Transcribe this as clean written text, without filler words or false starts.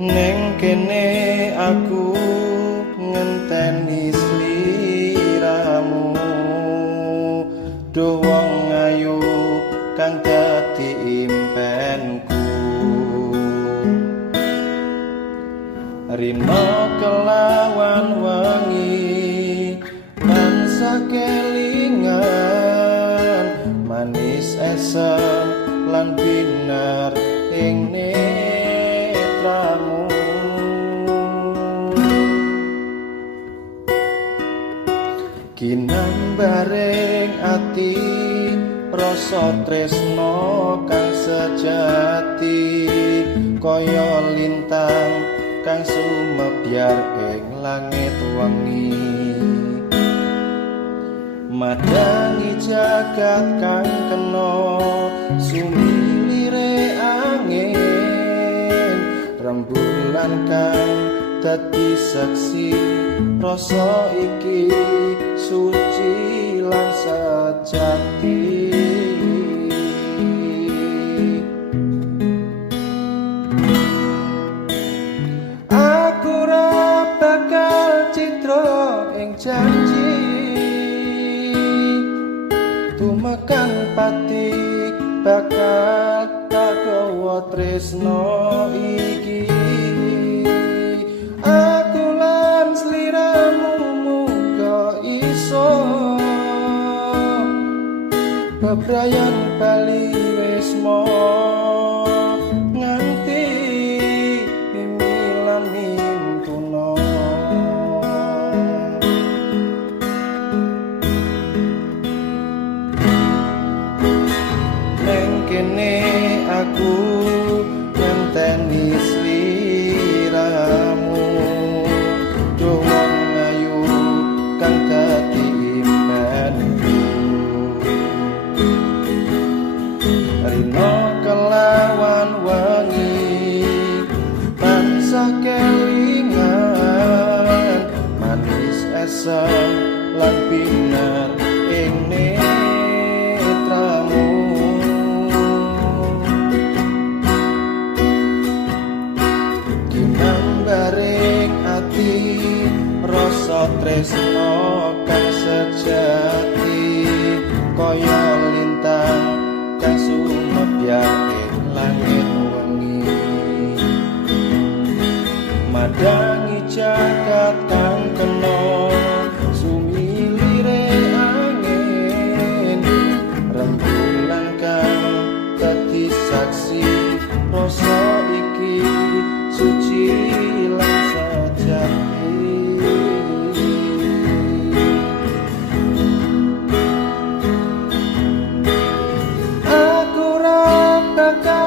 Neng kene aku ngenteni sliramu, duh wong ayu kang dadi impenku. Rino kelawan wengi tansah kelingan, manis esem lan binar ing netramu. Ginambaring ati rasa tresno kang sejati, kaya lintang kang sumebyar ing langit wengi. Madangi jagat kang kena sumilire angin, rembulan kang dadi saksi rasa iki suci lan sejati. Aku ora bakal citra ing janji, tumekan pati bakal tak gawa tresno iki. Aku lan sliramu muga iso bebrayan bali wis nganti mimilan mimpuno. Neng kene aku ngenteni sliramu, duh wong ayu kang dadi impenku. Rino kelawan wengi tansah kelingan, manis esem lan binar ing netramu. Ginambaring ati rasa tresno kang sejati, kaya lintang kang sumebyar ing langit wengi. Madangi jagat kang kena sumilire angin, rembulan kang dadi saksi rasa iki suci lan sejati. Aku ora bakal